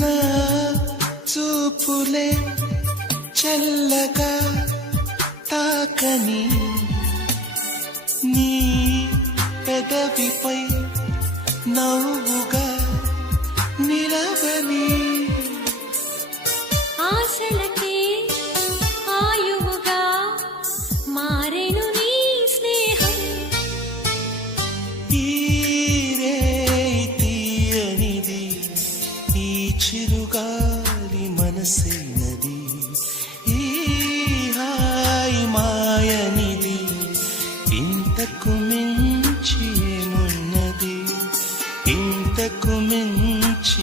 నా చూపులే చల్లగా తాకని నీ పెదవిపై నవ్వుగా నిలవని ఆశలకే ఆయువుగా మారెను నీ స్నేహం ఈ రేయి తీయనిది ఈ చిరుగాలి మనసైనది ఈ హాయి మాయనిది ఇంతకు మించి ఏమున్నది ఇంతకు మించి